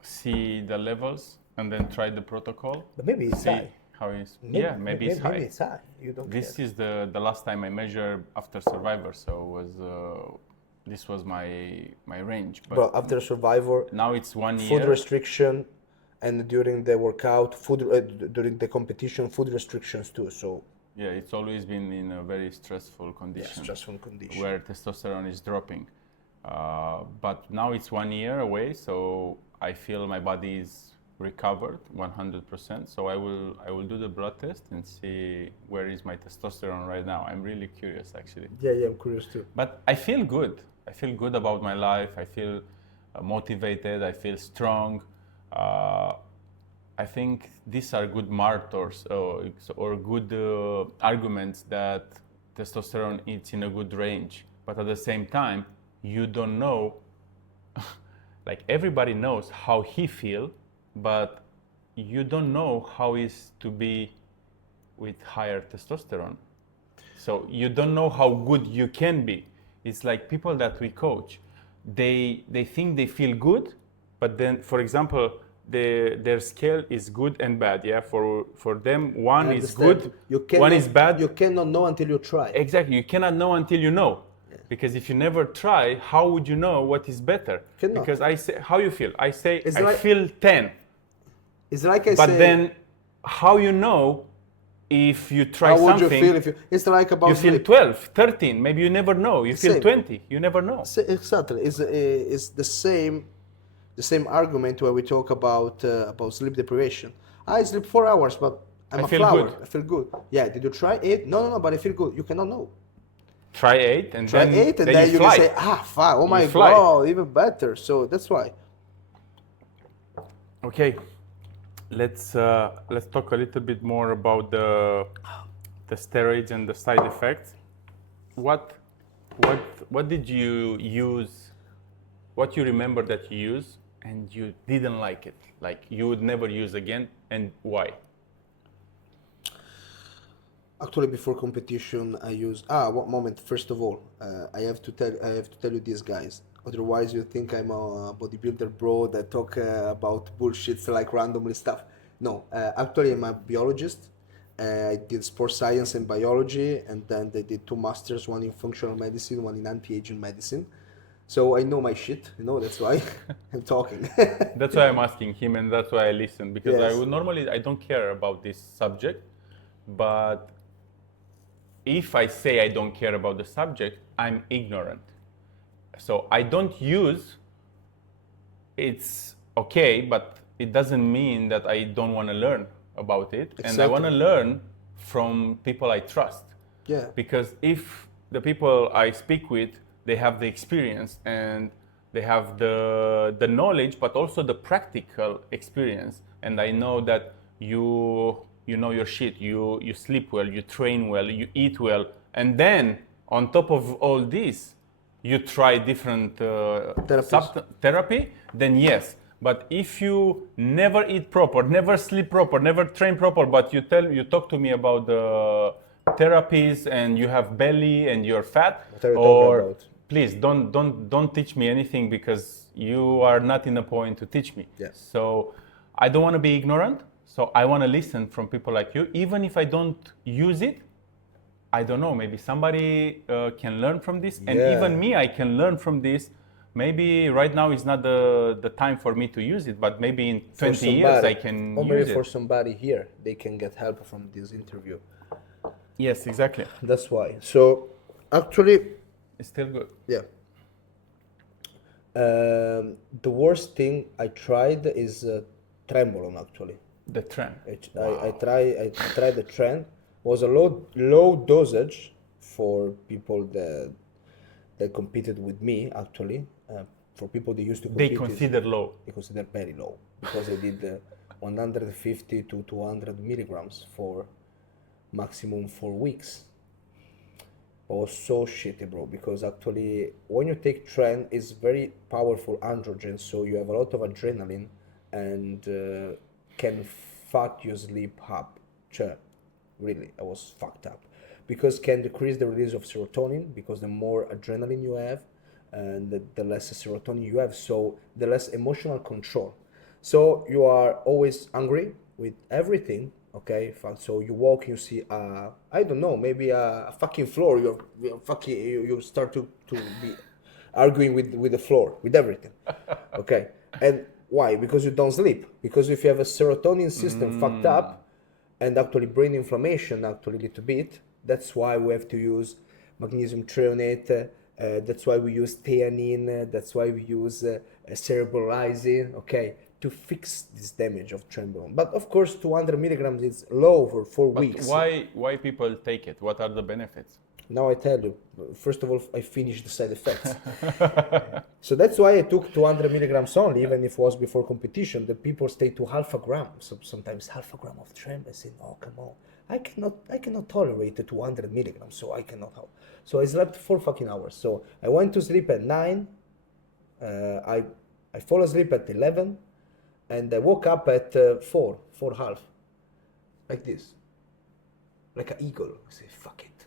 see the levels, and then try the protocol. But maybe it's see high. how it's Maybe it's high. Maybe it's high. You don't This care. is the last time I measured after Survivor, so this was my range. But Bro, after Survivor, now it's 1 food year. restriction, and during the workout, during the competition, food restrictions too. So Yeah, it's always been in a very stressful condition. stressful condition. Where testosterone is dropping. But now it's 1 year away, so I feel my body is recovered 100%. So I will do the blood test and see where is my testosterone right now. I'm really curious, actually. Yeah, I'm curious too. But I feel good. I feel good about my life. I feel motivated. I feel strong. I think these are good markers or good arguments that testosterone is in a good range. But at the same time, you don't know, like everybody knows how he feels, but you don't know how it is to be with higher testosterone. So you don't know how good you can be. It's like people that we coach, they think they feel good, but then, for example, their scale is good and bad. Yeah, for them, one is good, one is bad. You cannot know until you try. Exactly, you cannot know until you know. Because if you never try, how would you know what is better? Cannot. Because I say, how you feel? I say, It's I like- feel 10. It's like I But say. then, how you know if you try How would something? you feel if you? It's like about You feel sleep. 12, 13, maybe you never know. You feel Same. 20, you never know. Exactly. It's the same argument when we talk about sleep deprivation. I sleep 4 hours, but I'm I a feel flower. good. I feel good. Yeah. Did you try it? No. But I feel good. You cannot know. Try 8 and Try then, 8 and then you fly. can say, fuck, oh my fly. god, even better. So that's why. Okay, let's talk a little bit more about the steroids and the side effects. What did you use? What you remember that you used and you didn't like it? Like you would never use again, and why? Actually, before competition, I use. One moment. First of all, I have to tell you this, guys. Otherwise, you think I'm a bodybuilder bro that talk about bullshit like randomly stuff. No, actually, I'm a biologist. I did sports science and biology, and then they did 2 masters, one in functional medicine, one in anti-aging medicine. So I know my shit. That's why I'm talking. That's why I'm asking him, and that's why I listen, because Yes. I would normally I don't care about this subject, but if I say I don't care about the subject, I'm ignorant. So I don't use. It's okay, but it doesn't mean that I don't want to learn about it, and I want to learn from people I trust. Yeah. Because if the people I speak with, they have the experience and they have the knowledge, but also the practical experience, and I know that you know your shit, you sleep well, you train well, you eat well, and then on top of all this, you try different therapy, then yes. But if you never eat proper, never sleep proper, never train proper, but you talk to me about the therapies and you have belly and you're fat, What are you talking about? Please don't teach me anything, because you are not in a point to teach me. Yes. So I don't want to be ignorant. So I want to listen from people like you, even if I don't use it. I don't know, maybe somebody can learn from this, and even me, I can learn from this. Maybe right now is not the time for me to use it, but maybe in 20 years I can or use maybe it. for somebody here, they can get help from this interview. Yes, exactly. That's why. So actually, It's still good. yeah. The worst thing I tried is Trembolone. Actually, The trend. I tried the trend. Was a low dosage for people that competed with me. Actually, for people that used to compete, They consider low. they consider very low, because I did 150 to 200 milligrams for maximum 4 weeks. was so shitty, bro, because actually when you take tren, it's very powerful androgen, so you have a lot of adrenaline and can fuck your sleep up. Cioè, really, I was fucked up because can decrease the release of serotonin because the more adrenaline you have and the less serotonin you have, so the less emotional control. So you are always angry with everything. Okay, so you walk, you see, I don't know, maybe a fucking floor. You're fucking, you start to be arguing with the floor, with everything. Okay, and why? Because you don't sleep. Because if you have a serotonin system fucked up, and actually brain inflammation, actually a little bit. That's why we have to use magnesium threonate. That's why we use theanine. That's why we use cerebralizing. Okay, to fix this damage of trenbolone. But of course, 200 milligrams is low for 4 weeks. Why people take it? What are the benefits? Now I tell you. First of all, I finished the side effects. So that's why I took 200 milligrams only, even if it was before competition. The people stay to half a gram. So sometimes half a gram of tren. I say, no, come on. I cannot tolerate the 200 milligrams, so I cannot help. So I slept 4 fucking hours. So I went to sleep at 9. I fall asleep at 11. And I woke up at 4 half. Like this. Like an eagle. I say, fuck it.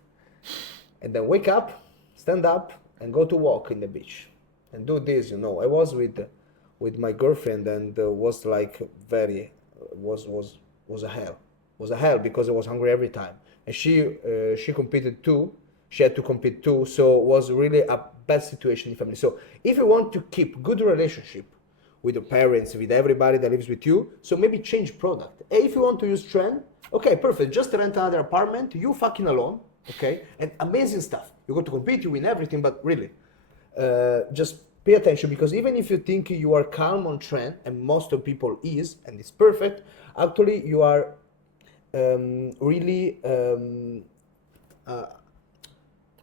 And then wake up, stand up, and go to walk in the beach. And do this, I was with my girlfriend, and was like was a hell. Was a hell because I was hungry every time. And she competed too. She had to compete too. So it was really a bad situation in family. So if you want to keep good relationship with your parents, with everybody that lives with you, so maybe change product. If you want to use trend, okay, perfect. Just rent another apartment, you fucking alone, okay? And amazing stuff. You go to compete, you win everything, but really, just pay attention, because even if you think you are calm on trend, and most of people is, and it's perfect, actually you are really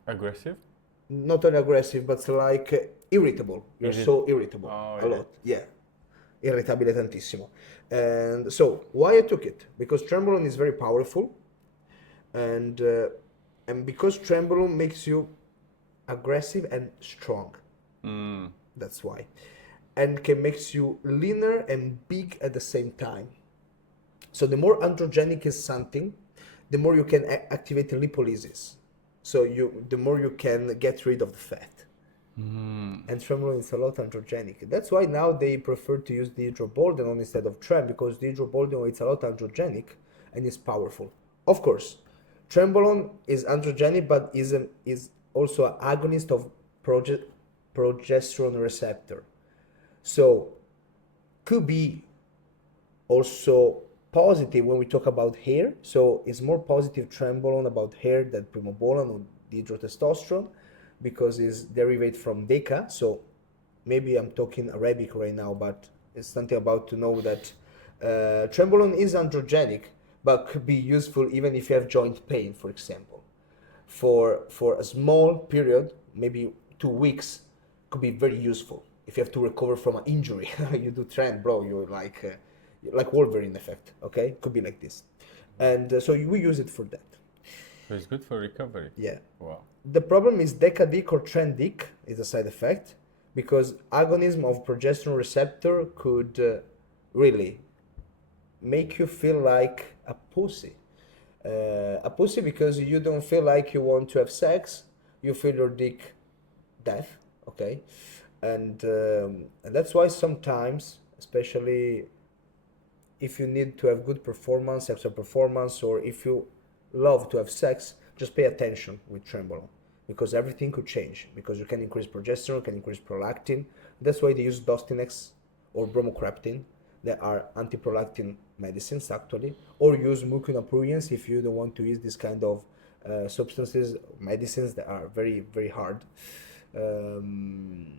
aggressive? Not only aggressive, but like irritable. You're so irritable a lot. Yeah. Irritabile tantissimo. And so why I took it? Because trembolone is very powerful, and because trembolone makes you aggressive and strong. That's why. And can makes you leaner and big at the same time. So the more androgenic is something, the more you can activate lipolysis. So the more you can get rid of the fat. And trembolone is a lot androgenic. That's why now they prefer to use the hydroboldenone instead of trem, because the hydroboldenone is a lot androgenic and is powerful. Of course, trembolone is androgenic, but is also an agonist of progesterone receptor. So could be also positive when we talk about hair. So it's more positive trembolone about hair than primobolan or dihydrotestosterone, because it's derived from deca. So maybe I'm talking Arabic right now, but it's something about to know that trembolone is androgenic, but could be useful even if you have joint pain, for example. For a small period, maybe 2 weeks, could be very useful. If you have to recover from an injury, you do trend, bro, you're like Wolverine effect, okay? Could be like this. And so we use it for that. So it's good for recovery. Yeah. Wow. The problem is decadic or trendic is a side effect, because agonism of progesterone receptor could really make you feel like a pussy. A pussy because you don't feel like you want to have sex, you feel your dick death, okay? And that's why sometimes, especially if you need to have good performance, sexual performance, or if you love to have sex, just pay attention with trembolone, because everything could change, because you can increase progesterone, can increase prolactin. That's why they use Dostinex or bromocriptine. They are antiprolactin medicines actually, or use mucinaprurians if you don't want to use this kind of substances, medicines that are very, very hard. And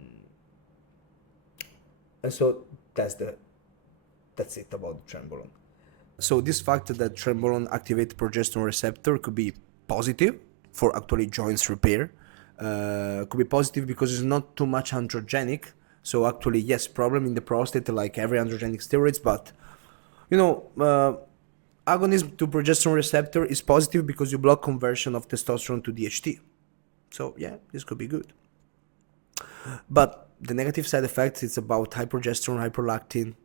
so that's it about trembolone. So this fact that trembolone activates progesterone receptor could be positive for actually joints repair. Could be positive because it's not too much androgenic. So actually, yes, problem in the prostate like every androgenic steroids, but agonism to progesterone receptor is positive because you block conversion of testosterone to DHT. So yeah, this could be good. But the negative side effects, it's about hyperprogesterone, hyperlactin,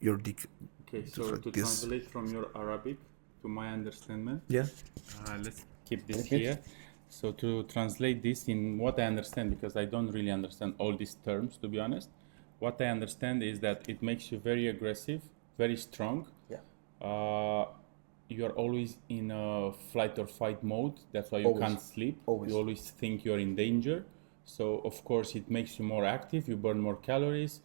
your dick. Okay, so like to this. translate from your Arabic to my understanding, Yeah. let's keep this Repeat. here. So to translate this in what I understand, because I don't really understand all these terms, to be honest. What I understand is that it makes you very aggressive, very strong. Yeah. You are always in a flight or fight mode. That's why you Always. can't sleep. Always. You always think you're in danger. So of course it makes you more active. You burn more calories.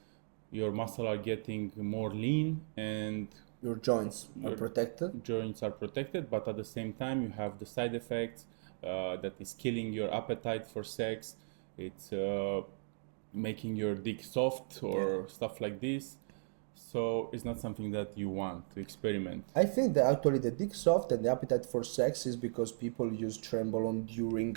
Your muscles are getting more lean, and Your joints are protected. joints are protected. But at the same time, you have the side effects that is killing your appetite for sex. It's making your dick soft or stuff like this. So it's not something that you want to experiment. I think that actually the dick soft and the appetite for sex is because people use Trenbolone during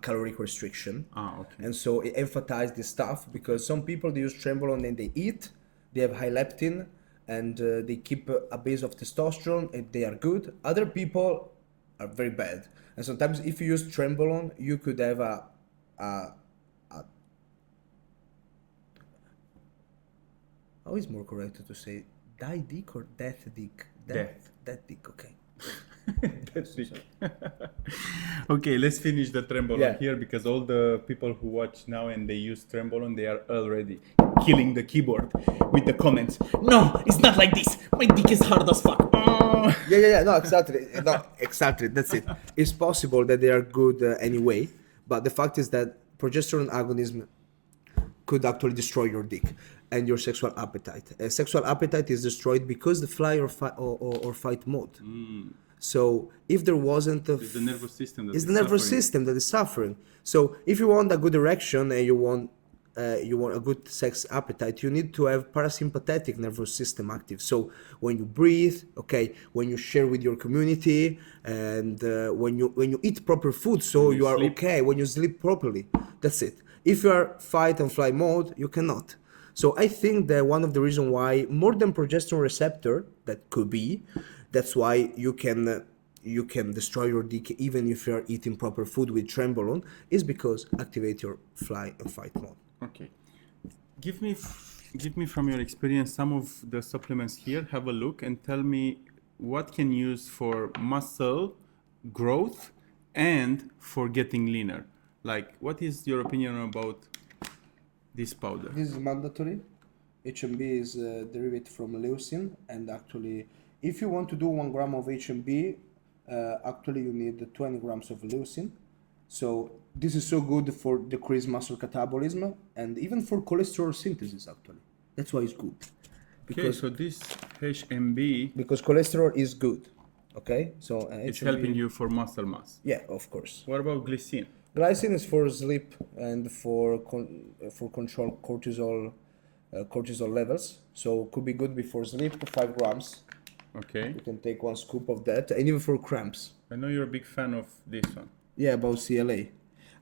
caloric restriction. Okay. And so it emphasizes this stuff because some people, they use Trenbolone and they eat, they have high leptin, and they keep a base of testosterone and they are good. Other people are very bad. And sometimes if you use Trenbolone, you could have a how is more correct to say die dick or death dick? Death. Death dick, okay. That's it. Okay, let's finish the Trenbolone here, because all the people who watch now and they use Trenbolone, they are already killing the keyboard with the comments. No, it's not like this. My dick is hard as fuck. Oh. Yeah. No, exactly. No, exactly. That's it. It's possible that they are good anyway, but the fact is that progesterone agonism could actually destroy your dick and your sexual appetite. Sexual appetite is destroyed because the fly or fight mode. So if there wasn't It's the nervous system that it's is the nervous suffering. system that is suffering. So if you want a good erection and you want a good sex appetite, you need to have parasympathetic nervous system active. So when you breathe, okay, when you share with your community, and when you eat proper food, so you are sleep. okay. When you sleep properly, that's it. If you are fight and fly mode, you cannot. So I think that one of the reasons why more than progesterone receptor, that could be, that's why you can destroy your dick even if you are eating proper food with Trenbolone, is because activate your fly and fight mode. Okay. Give me from your experience some of the supplements here. Have a look and tell me what can use for muscle growth and for getting leaner. Like, what is your opinion about this powder? This is mandatory. HMB is derived from leucine, and actually, if you want to do 1 gram of HMB, actually you need 20 grams of leucine. So this is so good for decreased muscle catabolism and even for cholesterol synthesis. Actually, that's why it's good. Okay, so this HMB Because cholesterol is good. Okay, so is HMB, helping you for muscle mass. Yeah, of course. What about glycine? Glycine is for sleep and for control cortisol levels. So could be good before sleep, 5 grams. Okay. You can take 1 scoop of that, and even for cramps. I know you're a big fan of this one. Yeah, about CLA.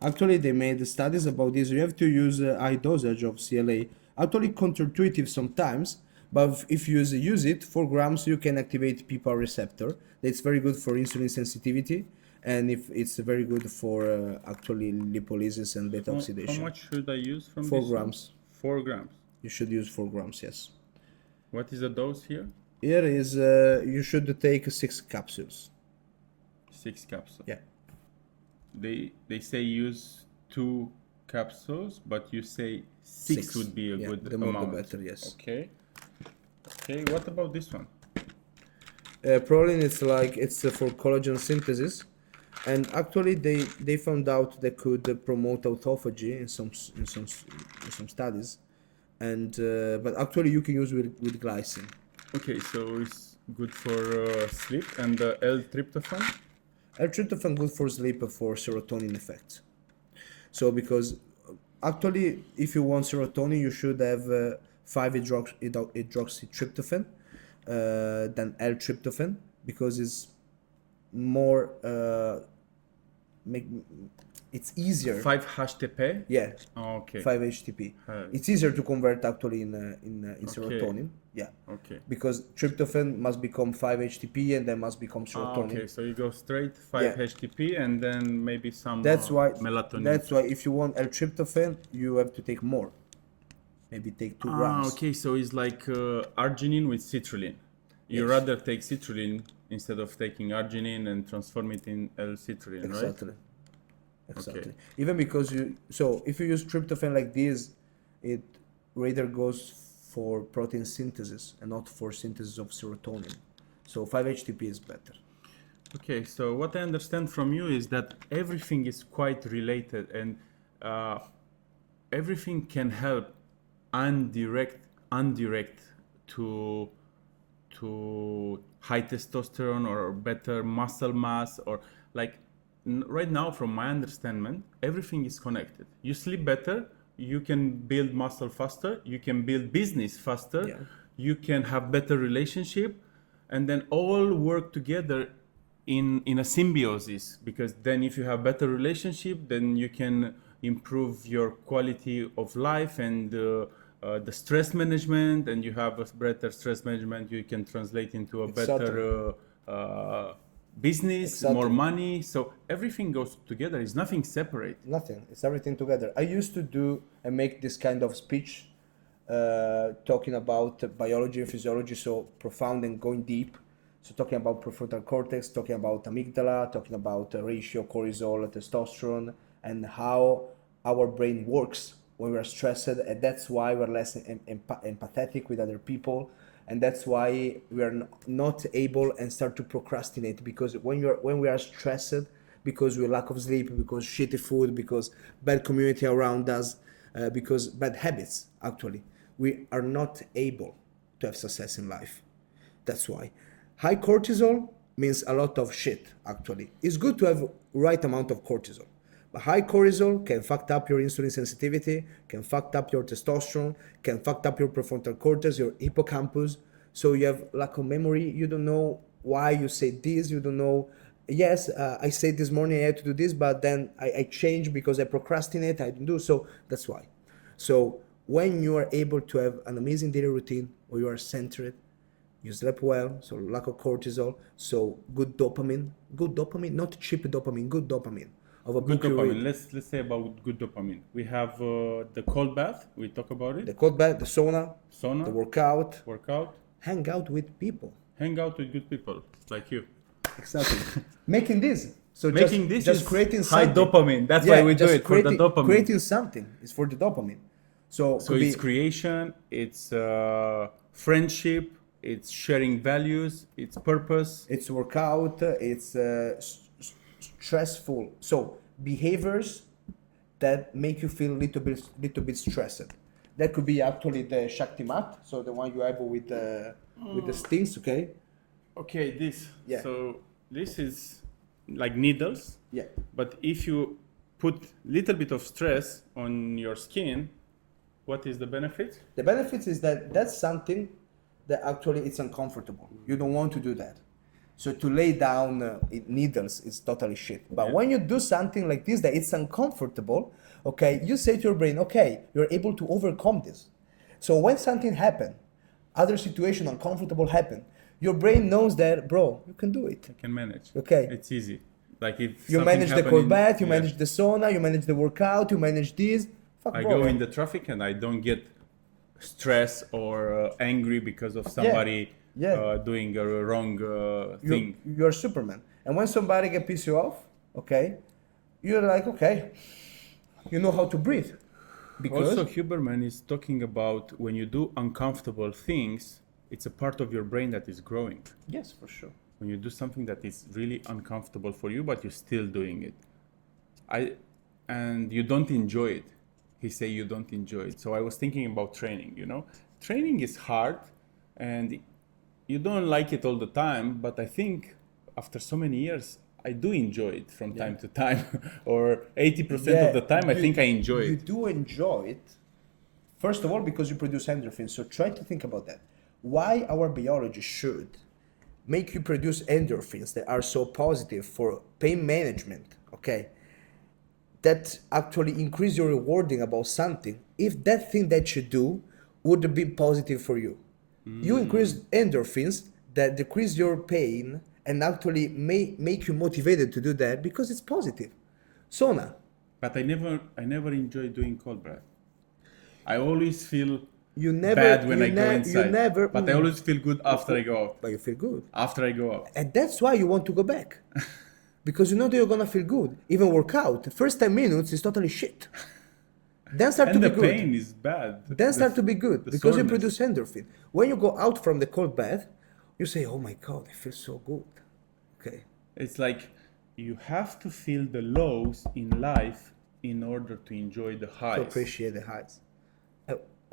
Actually, they made studies about this. You have to use a high dosage of CLA. Actually, counterintuitive sometimes, but if you use it, 4 grams, you can activate PPAR receptor. That's very good for insulin sensitivity, and if it's very good for actually lipolysis and beta oxidation. How much should I use from 4 this grams. One? 4 grams. You should use 4 grams, yes. What is the dose here? Here is, you should take 6 capsules. 6 capsules. Yeah. They say use 2 capsules, but you say 6 would be a good the more amount. the better, yes. Okay. Okay, what about this one? Proline, it's for collagen synthesis, and actually they found out they could promote autophagy in some studies, and but actually you can use with glycine. Okay, so it's good for sleep, and L-tryptophan? L-tryptophan good for sleep for serotonin effect. So because actually if you want serotonin, you should have 5-hydroxytryptophan than L-tryptophan, because it's more it's easier. 5 HTP? Yeah. Oh, okay. 5 HTP. It's easier to convert actually in serotonin. Yeah. Okay. Because tryptophan must become 5 HTP and then must become serotonin. Okay, so you go straight 5 HTP and then maybe some That's why melatonin. That's why if you want L-tryptophan, you have to take more. Maybe take 2 grams. Okay, so it's like arginine with citrulline. You rather take citrulline instead of taking arginine and transform it in L-citrulline, Exactly. right? Exactly. Okay. Even because if you use tryptophan like this, it rather goes for protein synthesis and not for synthesis of serotonin. So 5 HTP is better. Okay, so what I understand from you is that everything is quite related, and everything can help undirect to high testosterone or better muscle mass, or like right now from my understanding everything is connected. You sleep better, you can build muscle faster, you can build business faster, you can have better relationship, and then all work together in a symbiosis, because then if you have better relationship, then you can improve your quality of life and the stress management, and you have a better stress management, you can translate into a better business, more money. So everything goes together. It's nothing separate. Nothing. It's everything together. I used to do and make this kind of speech talking about biology and physiology, so profound and going deep. So talking about prefrontal cortex, talking about amygdala, talking about ratio, cortisol, testosterone, and how our brain works when we're stressed, and that's why we're less empathetic with other people, and that's why we are not able and start to procrastinate, because when we are stressed, because we lack of sleep, because shitty food, because bad community around us, because bad habits, actually, we are not able to have success in life. That's why. High cortisol means a lot of shit, actually. It's good to have right amount of cortisol. But high cortisol can fuck up your insulin sensitivity, can fuck up your testosterone, can fuck up your prefrontal cortex, your hippocampus. So you have lack of memory. You don't know why you say this. You don't know, yes, I said this morning I had to do this, but then I change because I procrastinate, I don't do. So that's why. So when you are able to have an amazing daily routine where you are centered, you sleep well, so lack of cortisol, so good dopamine, not cheap dopamine, good dopamine. Of a good book dopamine. Let's say about good dopamine. We have the cold bath. We talk about it. The cold bath, the sauna, the workout. Hang out with people. Hang out with good people like you. Exactly. Making this. So making this just is creating high something. dopamine. That's why we do it, for the dopamine. Creating something is for the dopamine. So it's creation, it's friendship, it's sharing values, it's purpose. It's workout, it's stressful. So behaviors that make you feel little bit stressed. That could be actually the Shakti mat, so the one you have with the stings, okay? Okay, this. Yeah. So this is like needles. Yeah. But if you put little bit of stress on your skin, what is the benefit? The benefit is that that's something that actually it's uncomfortable. You don't want to do that. So to lay down needles is totally shit. But when you do something like this, that it's uncomfortable, okay, you say to your brain, okay, you're able to overcome this. So when something happen, other situation uncomfortable happen, your brain knows that, bro, you can do it. You can manage. Okay. It's easy. Like if you manage the cold bath, you manage the sauna, you manage the workout, you manage this. I go in the traffic and I don't get stressed or angry because of somebody doing a wrong thing. You're Superman. And when somebody can piss you off, okay, you're like, okay, you know how to breathe. Because also, Huberman is talking about when you do uncomfortable things, it's a part of your brain that is growing. Yes, for sure. When you do something that is really uncomfortable for you, but you're still doing it, and you don't enjoy it. He say you don't enjoy it. So I was thinking about training. You know, training is hard, and you don't like it all the time. But I think after so many years, I do enjoy it from time to time, or 80% of the time. I think I enjoy it. You do enjoy it. First of all, because you produce endorphins. So try to think about that. Why our biology should make you produce endorphins that are so positive for pain management, okay? that actually increase your rewarding about something, if that thing that you do would be positive for you. You increase endorphins that decrease your pain and actually make you motivated to do that because it's positive. Sauna. But I never enjoy doing cold bath. I always feel You never, bad when you I go inside. You never, but I always feel good after I go out. But you feel good. After I go out. And that's why you want to go back. Because you know that you're gonna feel good. Even workout, the first 10 minutes is totally shit. Then start And to the be good. pain is bad. Then start to be good the because you soreness. produce endorphin. When you go out from the cold bath, you say, "Oh my God, I feel so good." Okay. It's like you have to feel the lows in life in order to enjoy the highs. To appreciate the highs.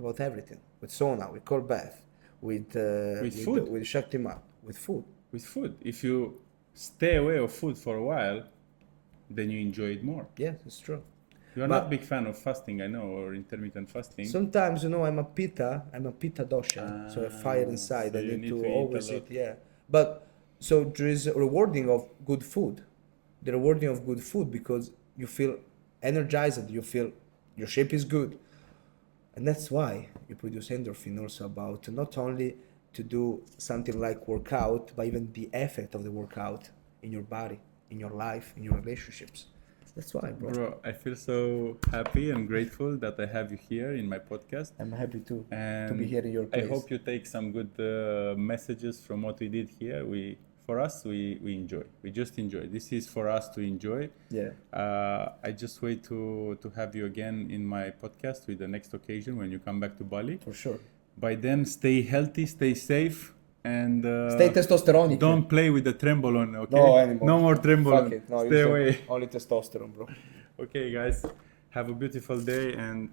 About everything. With sauna, with cold bath, with food. with Shaktima, with food. With food. If you stay away of food for a while, then you enjoy it more. Yes, it's true. You're not a big fan of fasting, I know, or intermittent fasting. Sometimes, you know, I'm a pitta dosha, so I fire inside. so I you need to eat always a lot. eat, yeah. But so there is a rewarding of good food. The rewarding of good food because you feel energized, you feel your shape is good. And that's why you produce endorphin also about not only to do something like workout, but even the effect of the workout in your body, in your life, in your relationships. That's why, bro. Bro, I feel so happy and grateful that I have you here in my podcast. I'm happy too And to be here in your place. I hope you take some good messages from what we did here. For us, we enjoy. We just enjoy. This is for us to enjoy. Yeah. I just wait to have you again in my podcast with the next occasion when you come back to Bali. For sure. By then, stay healthy, stay safe, and Stay testosteronic. don't play with the trembolone, okay? No anymore. No more trembolone. Fuck it. No, stay away. Only testosterone, bro. Okay, guys. Have a beautiful day and